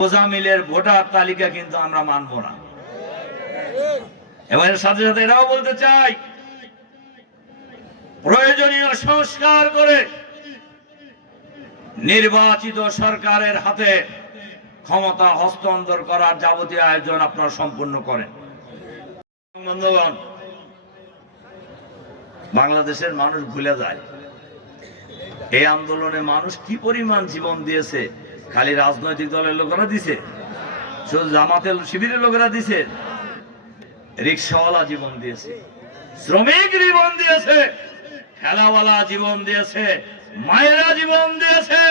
মোজামিলের voter তালিকা কিন্তু আমরা মানব না। এবং এর সাথে সাথে এটাও বলতে চাই, প্রয়োজনীয় সংস্কার করে নির্বাচিত সরকারের হাতে ক্ষমতা হস্তান্তর করার যাবতীয় আয়োজন আপনারা সম্পূর্ণ করেন। বন্ধুগণ, বাংলাদেশের মানুষ ভুলে যায়, এই আন্দোলনে মানুষ কি পরিমাণ জীবন দিয়েছে খালি রাজনৈতিক দলের লোকেরা দিছে, শুধু জামাতের শিবিরের লোকেরা দিছে। রিক্সাওয়ালা জীবন দিয়েছে, শ্রমিক জীবন দিয়েছে, খেলাওয়ালা জীবন দিয়েছে, মায়েরা জীবন দিয়েছে,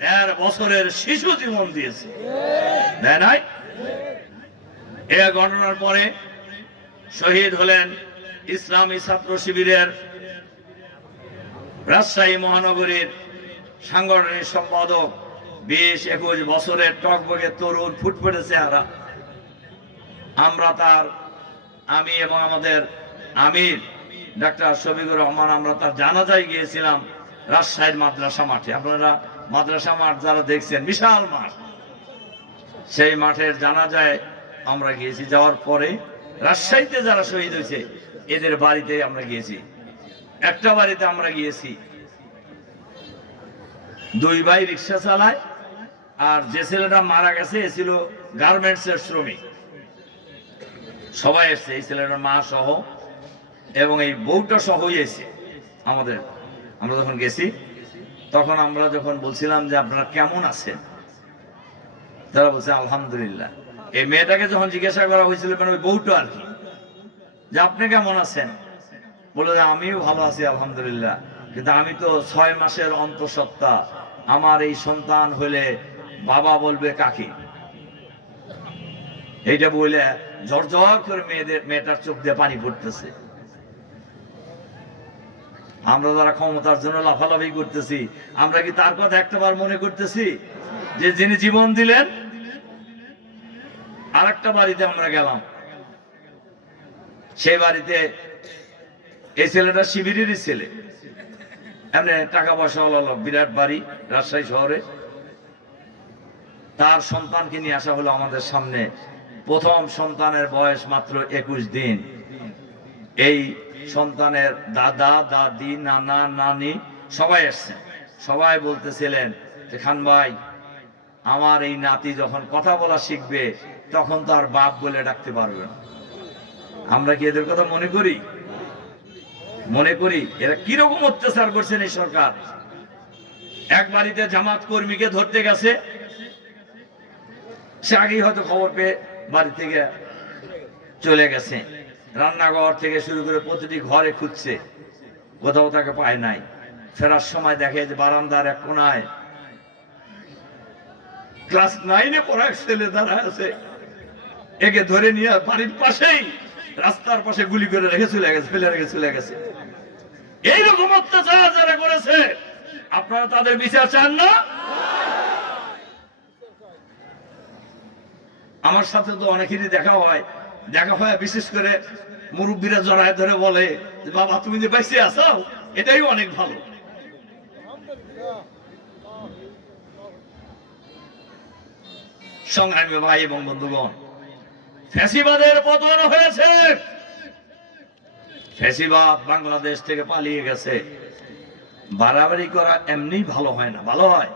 দেড় বছরের শিশু জীবন দিয়েছে। দেয় নাই? এ ঘটনার পরে শহীদ হলেন ইসলামী ছাত্র শিবিরের রাজশাহী মহানগরীর সাংগঠনিক সম্পাদক বিশ একুশ বছরের টকবগে তরুণ ফুটফুটে চেহারা। আমরা তার আমি এবং আমাদের আমির, ডাক্তার শফিকুর রহমান, আমরা তার জানাজায় গিয়েছিলাম রাজশাহীর মাদ্রাসা মাঠে। আপনারা মাদ্রাসা মাঠ যারা দেখছেন, বিশাল মাঠ। সেই মাঠের জানাজায় আমরা গিয়েছি। যাওয়ার পরে রাজশাহীতে যারা শহীদ হয়েছে, এদের বাড়িতে আমরা গিয়েছি। একটা বাড়িতে আমরা গিয়েছি। দুই ভাই রিক্সা চালায় আর যে ছেলেটা মারা গেছে, এ ছিল গার্মেন্টস এর শ্রমিক। সবাই এসছে, এই ছেলেটার মা সহ, এবং এই বউটা সহই এসে আমাদের। আমরা যখন গেছি, তখন আমরা যখন বলছিলাম যে আপনারা কেমন আছেন, তারা বলছে, আলহামদুলিল্লাহ। এই মেয়েটাকে যখন জিজ্ঞাসা করা হয়েছিল মানে ওই বউটা আর কি, যে আপনি কেমন আছেন? বলে যে, আমিও ভালো আছি, আলহামদুলিল্লাহ। কিন্তু আমি তো ছয় মাসের অন্তঃসত্ত্বা, আমার এই সন্তান হলে বাবা বলবে, কাকে। এইটা বলে ঝর করে মেয়েদের, মেয়েটার চোখ দিয়ে পানি পড়তেছে। আমরা যারা ক্ষমতার জন্য লাফালাফি করতেছি, আমরা কি তার কথা একটাবার মনে করতেছি? যে যিনি জীবন দিলেন আর একটা বাড়িতে আমরা গেলাম। সেই বাড়িতে এই ছেলেটা শিবিরেরই ছেলে। এমনি টাকা পয়সা হলো বিরাট বাড়ি রাজশাহী শহরে। তার সন্তানকে নিয়ে আসা হলো আমাদের সামনে। প্রথম সন্তানের বয়স মাত্র একুশ দিন। এই সন্তানের দাদা, দাদি, নানা, নানি সবাই এসছেন সবাই বলতেছিলেন যে, খান ভাই, আমার এই নাতি যখন কথা বলা শিখবে, তখন তো আর বাপ বলে ডাকতে পারবে না। আমরা কি এদের কথা মনে করি? মনে করি। এরা কীরকম অত্যাচার করছেন এই সরকার? এক বাড়িতে জামাত কর্মীকে ধরতে গেছে সে আগেই হয়তো খবর পেয়ে বাড়ি থেকে চলে গেছে। রান্নাঘর থেকে শুরু করে প্রতিটি ঘরে খুঁজছে। কোথাও তাকে পায় নাই। ফেরার সময় দেখে যে বারান্দার এক কোনায় ক্লাস নাইনে পড়া এক ছেলে দাঁড়ায় আছে। একে ধরে নিয়ে বাড়ির পাশেই রাস্তার পাশে গুলি করে রেখে চলে গেছে, ফেলে রেখে চলে গেছে। এইরকম অত্যাচার যারা করেছে, আপনারা তাদের বিচার চান না? আমার সাথে তো অনেকেরই দেখা হয়। দেখা হয় বিশেষ করে মুরব্বীরা জড়ায় ধরে বলে বাবা, তুমি যে বাইসে আছো, এটাই অনেক ভালো। সংগ্রামী ভাই এবং বন্ধুগণ, ফ্যাসিবাদের পতন হয়েছে। ফ্যাসিবাদ বাংলাদেশ থেকে পালিয়ে গেছে। বাড়াবাড়ি করা এমনি ভালো হয় না, ভালো হয়।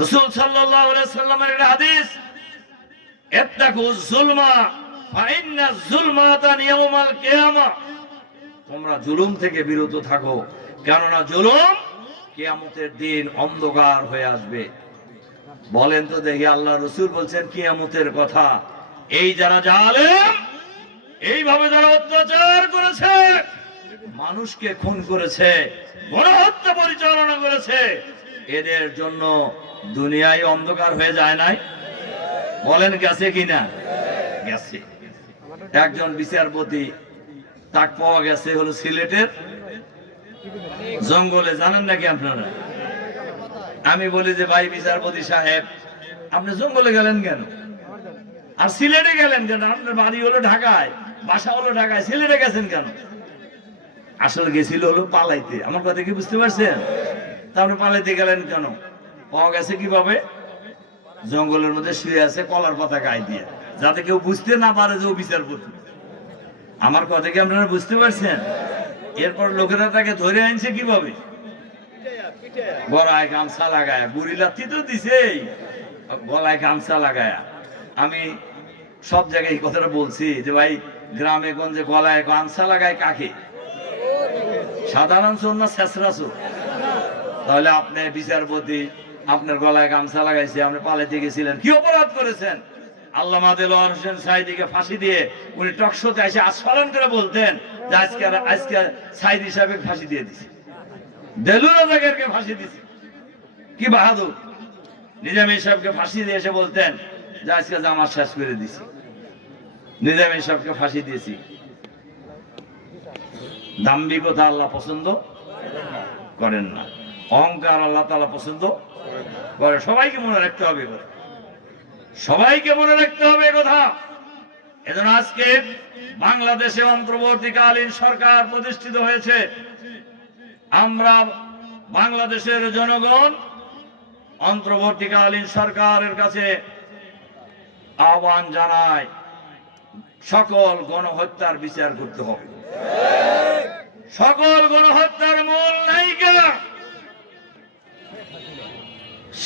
রসুল সাল্লামের একটা হাদিস তোমরা জুলুম থেকে বিরত থাকো, কেননা জুলুম কেয়ামতের দিন অন্ধকার হয়ে আসবে। বলেন তো দেখি, আল্লাহ রসুল বলছেন কিয়ামতের কথা। এই যারা জালেম, এইভাবে যারা অত্যাচার করেছে, মানুষকে খুন করেছে পরিচালনা করেছে, এদের জন্য দুনিয়ায় অন্ধকার হয়ে যায় নাই। বলেন গেছে কিনা? গেছে। একজন বিচারপতি তাক পাওয়া গেছে হলো সিলেটের জঙ্গলে, জানেন নাকি আপনারা? আমি বলি যে, ভাই বিচারপতি সাহেব, আপনি জঙ্গলে গেলেন কেন? আর সিলেটে গেলেন কেন? আপনার বাড়ি হলো ঢাকায়, বাসা হলো ঢাকায়, সিলেটে গেছেন কেন? আসলে গেছিল হলো পালাইতে। আমার কথা কি বুঝতে পারছেন? তারপরে পালাইতে গেলেন কেন? পাওয়া গেছে কীভাবে? জঙ্গলের মধ্যে শুয়ে আছে কলার পাতা গায়ে দিয়ে, যাতে কেউ বুঝতে না পারে যে ও বিচারপতি। আমার কথা কি আপনারা বুঝতে পারছেন? এরপর লোকেরা তাকে ধরে আনছে কীভাবে? গলায় গামছা লাগায়া বুড়ি লাথি তো দিছেই গলায় গামছা লাগায়া। আমি সব জায়গায় এই কথাটা বলছি যে ভাই, গ্রামে গঞ্জে গলায় গামছা লাগায় কাকে? সাধারণ চোর না শেষরা চোর? তাহলে আপনি বিচারপতি আপনার গলায় গামছা লাগাইছে, আপনি পালাইতে গেছিলেন। কি অপরাধ করেছেন? সাইদিকে ফাঁসি দিয়ে উনি টকশোতে আস্ফালন করে বলতেন আজকে আজকে ফাঁসি দিয়ে দিছে। ফাঁসি কি বাহাদুর। ফাঁসি বলতেন আজকে জামাত শেষ করে দিছি। নিজামী সাহেবকে ফাঁসি দিয়েছি। দাম্ভিকতা আল্লাহ পছন্দ করেন না। অহংকার আল্লাহ তালা পছন্দ করে সবাইকে মনে রাখতে হবে। সবাইকে মনে রাখতে হবে কথা। এজন্য আজকে বাংলাদেশে অন্তর্বর্তীকালীন সরকার প্রতিষ্ঠিত হয়েছে। আমরা বাংলাদেশের জনগণ অন্তর্বর্তীকালীন সরকারের কাছে আহ্বান জানায় সকল গণহত্যার বিচার করতে হবে। সকল গণহত্যার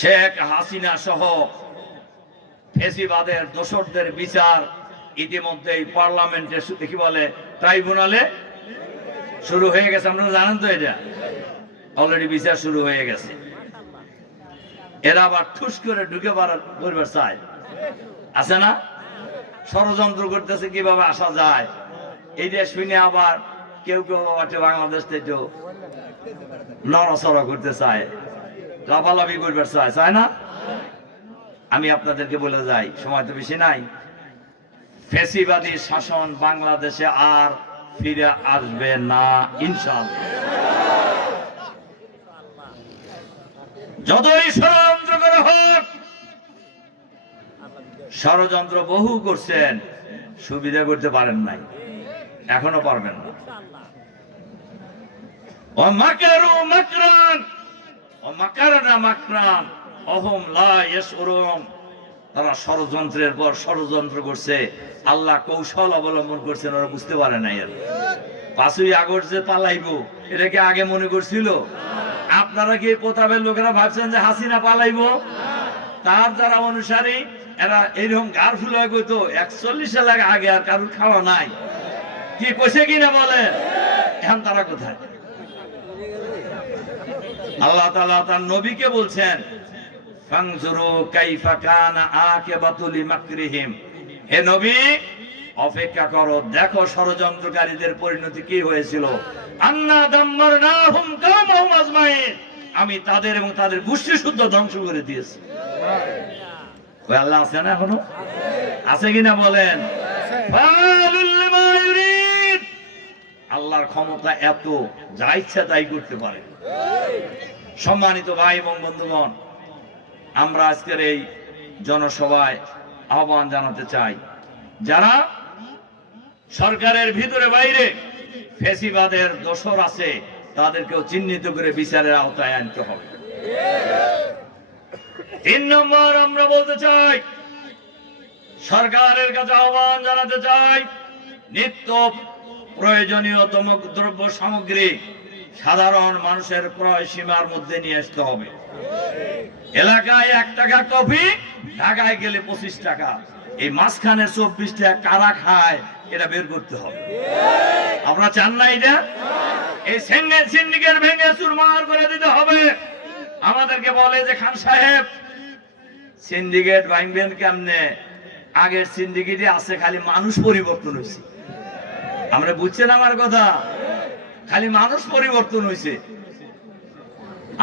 শেখ হাসিনা সহ ফেসিবাদের দোসরদের বিচার ইতিমধ্যেই পার্লামেন্টে কি বলে, ট্রাইব্যুনালে শুরু হয়ে গেছে। আপনারা জানেন তো এটা? অলরেডি বিচার শুরু হয়ে গেছে। এরা আবার ঠুস করে ঢুকে করবার চায়। আছে না? ষড়যন্ত্র করতেছে, কীভাবে আসা যায়? এইটা শুনে আবার কেউ কেউ আবার বাংলাদেশ থেকে নড়াচড়া করতে চায়। লাফালাফি করবার চায় চায় না? আমি আপনাদেরকে বলে যাই, সময় তো বেশি নাই। ফেসিবাদী শাসন বাংলাদেশে আর ফিরে আসবে না, ইনশাআল্লাহ। যতই ষড়যন্ত্র করে হোক, ষড়যন্ত্র বহু করছেন, সুবিধা করতে পারেন নাই, এখনও পারবেন না। ও মাকারু মাকরান তারা ষড়যন্ত্রের পর ষড়যন্ত্র করছে। আল্লাহ কৌশল অবলম্বন করছেন, ওরা বুঝতে পারে নাই আর। পাঁচই আগস্ট যে পালাইবো, এটা কি আগে মনে করছিল? আপনারা কি প্রতাপের লোকেরা ভাবছেন যে হাসিনা পালাইবো? তার যারা অনুসারী এরা এইরকম গার ফুলা কইতো একচল্লিশ সাল আগে আর কারুর খাওয়া নাই। কি কইছে কিনা বলে এখন তারা কোথায়? আল্লাহ তাআলা তার নবীকে বলছেন নবী আমি তাদের এবং তাদের গোষ্ঠী শুদ্ধ ধ্বংস করে দিয়েছি। আল্লাহ আছে না এখনও? আছে কিনা বলেন। আল্লাহর ক্ষমতা এত, যা ইচ্ছা তাই করতে পারে। সম্মানিত ভাই এবং বন্ধুগণ, আমরা আজকের এই জনসভায় আহ্বান জানাতে চাই, যারা সরকারের ভিতরে বাইরে ফেসিবাদের দোষর আছে, তাদেরকেও চিহ্নিত করে বিচারের আওতায় আনতে হবে। তিন নম্বর আমরা বলতে চাই, সরকারের কাছে আহ্বান জানাতে চাই, নিত্য প্রয়োজনীয় তমক দ্রব্য সামগ্রী সাধারণ মানুষের ক্রয় সীমার মধ্যে নিয়ে আসতে হবে। এলাকায় এক টাকা কফি, ঢাকায় গেলে পঁচিশ টাকা। এই মাঝখানে চব্বিশ টাকা কারা খায়, এটা বের করতে হবে। আপনারা চান না এটা? এই সিন্ডিকেট ভেঙে চুরমার করে দিতে হবে। আমাদেরকে বলে যে খান সাহেব, সিন্ডিকেট ভাঙবেন কেমনে? আগের সিন্ডিকেটে আছে, খালি মানুষ পরিবর্তন হয়েছে। আমরা বুঝছেন আমার কথা? খালি মানুষ পরিবর্তন হয়েছে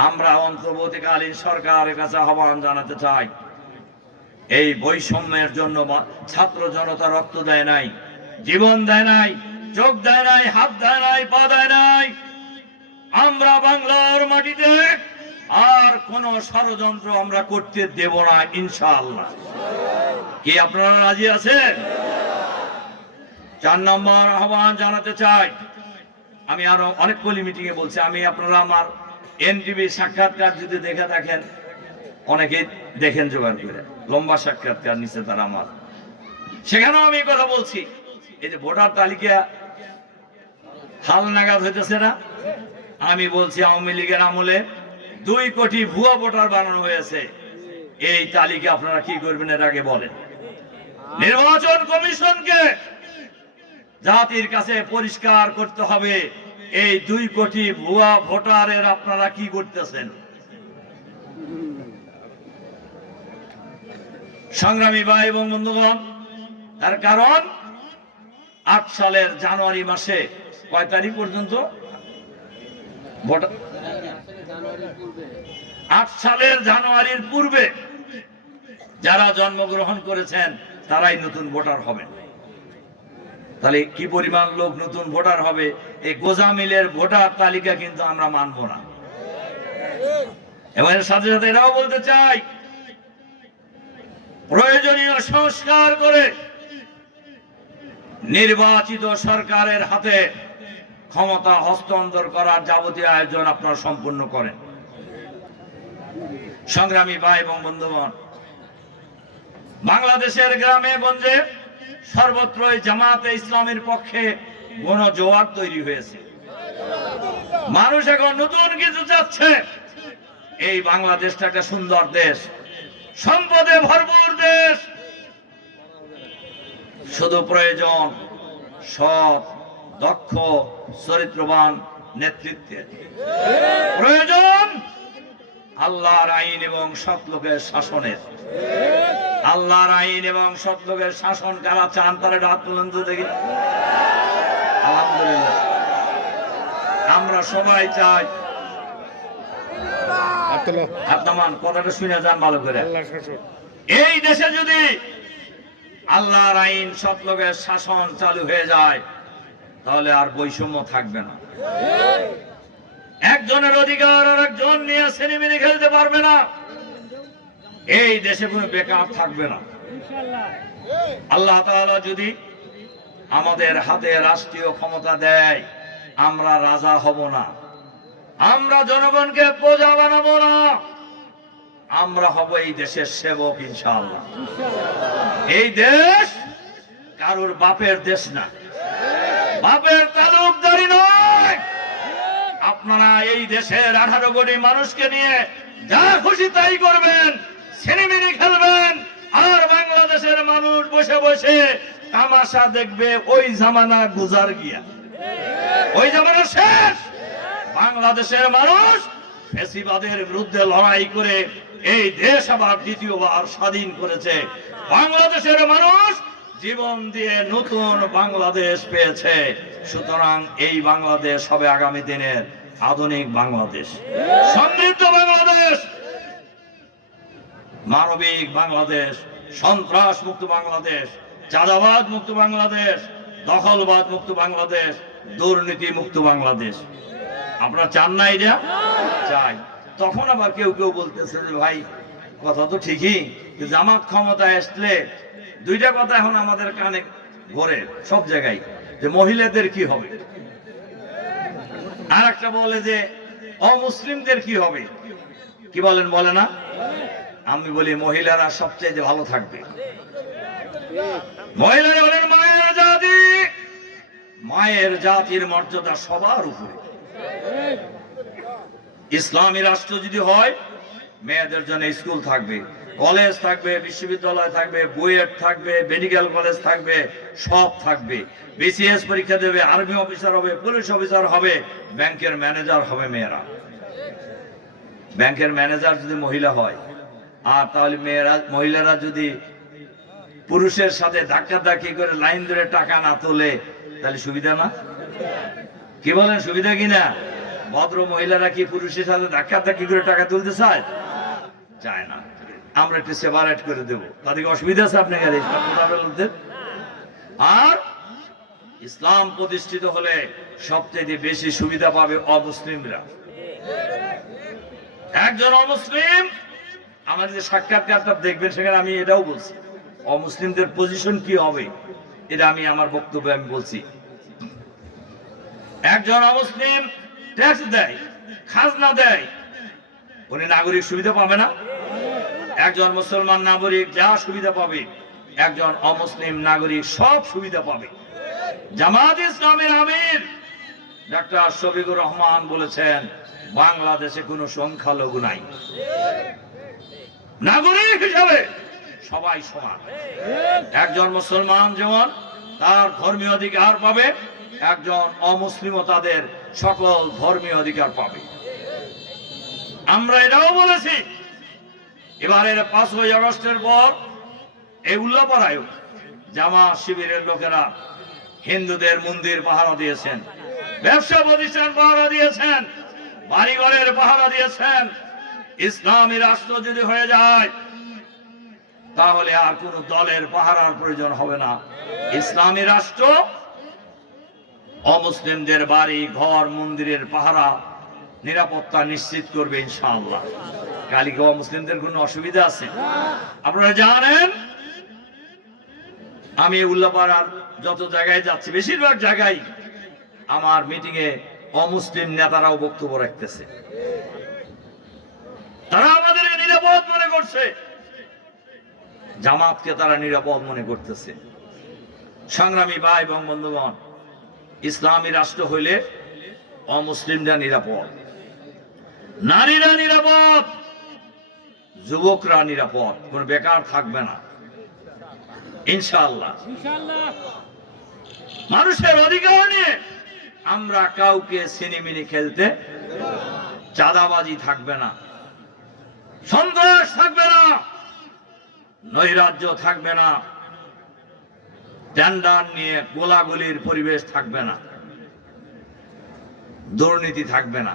আমরা অন্তর্বর্তীকালীন সরকারের কাছে আহ্বান জানাতে চাই। এই বৈষম্যের জন্য ছাত্র জনতা রক্ত দেয় নাই, জীবন দেয় নাই, চোখ দেয় নাই, হাত দেয় নাই, পা দেয় নাই। আমরা বাংলার মাটিতে আর কোন ষড়যন্ত্র আমরা করতে দেব না, ইনশাআল্লাহ। কি আপনারা রাজি আছেন? চার নম্বর আহ্বান জানাতে চাই। আমি আরও অনেকগুলি মিটিং এ বলছি, আমি আপনারা আমার এনটিভি সাক্ষাৎকার যদি দেখে থাকেন, অনেকেই দেখেন জোগাড় করে। লম্বা সাক্ষাৎকার নিচে তারা আমার। সেখানেও আমি কথা বলছি, এই যে ভোটার তালিকা হাল নাগাদ হইতেছে না? আমি বলছি, আওয়ামী লীগের আমলে দুই কোটি ভুয়া ভোটার বানানো হয়েছে। এই তালিকা আপনারা কি করবেন এর আগে বলেন। নির্বাচন কমিশনকে জাতির কাছে পরিষ্কার করতে হবে। এই দুই কোটি ভুয়া ভোটারের আপনারা কি করতেছেন? সংগ্রামী ভাই এবং বন্ধুগণ, তার কারণ আট সালের জানুয়ারি মাসে কয় তারিখ পর্যন্ত? আট সালের জানুয়ারির পূর্বে যারা জন্মগ্রহণ করেছেন, তারাই নতুন ভোটার হবেন। তাহলে কি পরিমাণ লোক নতুন ভোটার হবে? এই গোজামিলের ভোটার তালিকা কিন্তু আমরা মানব না। এবং এর সাথে সাথে এটাও বলতে চাই, প্রয়োজনীয় সংস্কার করে নির্বাচিত সরকারের হাতে ক্ষমতা হস্তান্তর করার যাবতীয় আয়োজন আপনারা সম্পূর্ণ করেন। সংগ্রামী ভাই এবং বন্ধুগণ, বাংলাদেশের গ্রামে গঞ্জে সর্বত্রই জামাতে ইসলামের পক্ষে গণ জোয়ার তৈরি হয়েছে। মানুষ এখন নতুন কিছু চাচ্ছে। এই বাংলাদেশটা একটা সুন্দর দেশ। সম্পদে ভরপুর দেশ। শুধু প্রয়োজন সৎ, দক্ষ, চরিত্রবান নেতৃত্বের। প্রয়োজন আল্লাহর আইন এবং সৎ লোকের শাসনের। আল্লাহর আইন এবং সৎ লোকের শাসন কারা চান তারা হাত তুলেন তো দেখি। আলহামদুলিল্লাহ। আমরা সবাই চাই। নামান কথাটা শুনে যান ভালো করে। এই দেশে যদি আল্লাহর আইন সৎ লোকের শাসন চালু হয়ে যায় তাহলে আর বৈষম্য থাকবে না। একজনের অধিকার আর একজন নিয়ে সিনেমিনি খেলতে পারবে না। এই দেশে কোনো বেকার থাকবে না। আল্লাহ যদি আমাদের হাতে রাষ্ট্রীয় ক্ষমতা দেয়, আমরা রাজা হব না। আমরা জনগণকে প্রজা বানাবো না। আমরা হব এই দেশের সেবক ইনশাআল্লাহ। এই দেশ কারোর বাপের দেশ না। বাপের নয় আপনারা এই দেশের আঠারো কোটি মানুষকে নিয়ে যা খুশি তাই করবেন, সিনেমিনি খেলবেন, আর বাংলাদেশের মানুষ বসে বসে তামাশা দেখবে ওই জামানা গুজার গিয়া। ওই জামানা শেষ। বাংলাদেশের মানুষ ফেসিবাদের বিরুদ্ধে লড়াই করে এই দেশ আবার দ্বিতীয়বার স্বাধীন করেছে। বাংলাদেশের মানুষ জীবন দিয়ে নতুন বাংলাদেশ পেয়েছে। সুতরাং এই বাংলাদেশ হবে আগামী দিনের আধুনিক বাংলাদেশ। সমৃদ্ধ বাংলাদেশ! মানবিক বাংলাদেশ সন্ত্রাস মুক্ত বাংলাদেশ চাঁদাবাদ মুক্ত বাংলাদেশ দখলবাদ মুক্ত বাংলাদেশ দুর্নীতি মুক্ত বাংলাদেশ। আপনারা চান না এটা? চাই। তখন আবার কেউ কেউ বলতেছে যে ভাই কথা তো ঠিকই যে জামাত ক্ষমতায় আসলে দুইটা কথা এখন আমাদের কানে ঘরে সব জায়গায় যে মহিলাদের কি হবে? আর একটা বলে যে, অমুসলিমদের কি হবে? কি বলেন, বলে না? আমি বলি, মহিলারা সবচেয়ে ভালো থাকবে। মহিলারা বলেন, মায়ের জাতি। মায়ের জাতির মর্যাদা সবার উপরে। ইসলামী রাষ্ট্র যদি হয়, মেয়েদের জন্য স্কুল থাকবে। কলেজ থাকবে, বিশ্ববিদ্যালয় থাকবে, বুয়েট থাকবে, মেডিকেল কলেজ থাকবে, সব থাকবে। বিসিএস পরীক্ষা দেবে, আর্মি অফিসার হবে, পুলিশ অফিসার হবে, ব্যাংকের ম্যানেজার হবে মেয়েরা। ব্যাংকের ম্যানেজার যদি মহিলা হয়, আর তাহলে মেয়েরা, মহিলারা যদি পুরুষের সাথে ধাক্কা ধাক্কি করে লাইন ধরে টাকা না তোলে, তাহলে সুবিধা না? কি বলেন, সুবিধা কিনা ভদ্র মহিলারা কি পুরুষের সাথে ধাক্কা ধাক্কি করে টাকা তুলতে চায়? চায় না। আমরা একটু সেপারেট করে দেবো। তাদেরকে অসুবিধা আছে আপনাকে আর ইসলাম প্রতিষ্ঠিত হলে সবচেয়ে বেশি সুবিধা পাবে অমুসলিমরা। একজন অমুসলিম, আমার যে সাক্ষাৎকারটা দেখবেন সেখানে আমি এটাও বলছি। অমুসলিমদের পজিশন কি হবে, এটা আমি আমার বক্তব্যে আমি বলছি। একজন অমুসলিম ট্যাক্স দেয়, খাজনা দেয়, উনি নাগরিক সুবিধা পাবে না। একজন মুসলমান নাগরিক যা সুবিধা পাবে, একজন অমুসলিম নাগরিক সব সুবিধা পাবে। জামাত ইসলামের আমির ডাক্তার শফিকুর রহমান বলেছেন, বাংলাদেশে কোনো সংখ্যালঘু নাই। নাগরিক হিসাবে সবাই সমান। একজন মুসলমান যেমন, তার ধর্মীয় অধিকার পাবে, একজন অমুসলিমও তাদের সকল ধর্মীয় অধিকার পাবে। আমরা এটাও বলেছি এবারের পাঁচই আগস্টের পর এই উল্লাপাড়ায় জামা শিবিরের লোকেরা হিন্দুদের মন্দির পাহারা দিয়েছেন। ব্যবসা প্রতিষ্ঠান পাহারা দিয়েছেন। বাড়িঘরের পাহারা দিয়েছেন। ইসলামী রাষ্ট্র যদি হয়ে যায়, তাহলে আর কোন দলের পাহারার প্রয়োজন হবে না। ইসলামী রাষ্ট্র, অমুসলিমদের বাড়ি, ঘর, মন্দিরের পাহারা নিরাপত্তা নিশ্চিত করবে ইনশাআল্লাহ। কালিকে অমুসলিমদের কোনো অসুবিধা আছে? আপনারা জানেন, আমি উল্লাপাড়ার যত জায়গায় যাচ্ছি, বেশিরভাগ জায়গায় আমার মিটিং এ অমুসলিম নেতারাও বক্তব্য রাখতেছে। তারা আমাদের নিরাপদ মনে করছে। জামাতকে তারা নিরাপদ মনে করতেছে। সংগ্রামী ভাই এবং বন্ধুগণ, ইসলামী রাষ্ট্র হইলে অমুসলিমরা নিরাপদ। নারীরা নিরাপদ। যুবকরা নিরাপদ কোন বেকার থাকবে না। ইনশাআল্লাহ। মানুষের অধিকার নিয়ে আমরা কাউকে সিনেমিনি খেলতে চাঁদাবাজি থাকবে না সন্ত্রাস থাকবে না নৈরাজ্য থাকবে না টেন্ডার নিয়ে গোলাগুলির পরিবেশ থাকবে না দুর্নীতি থাকবে না।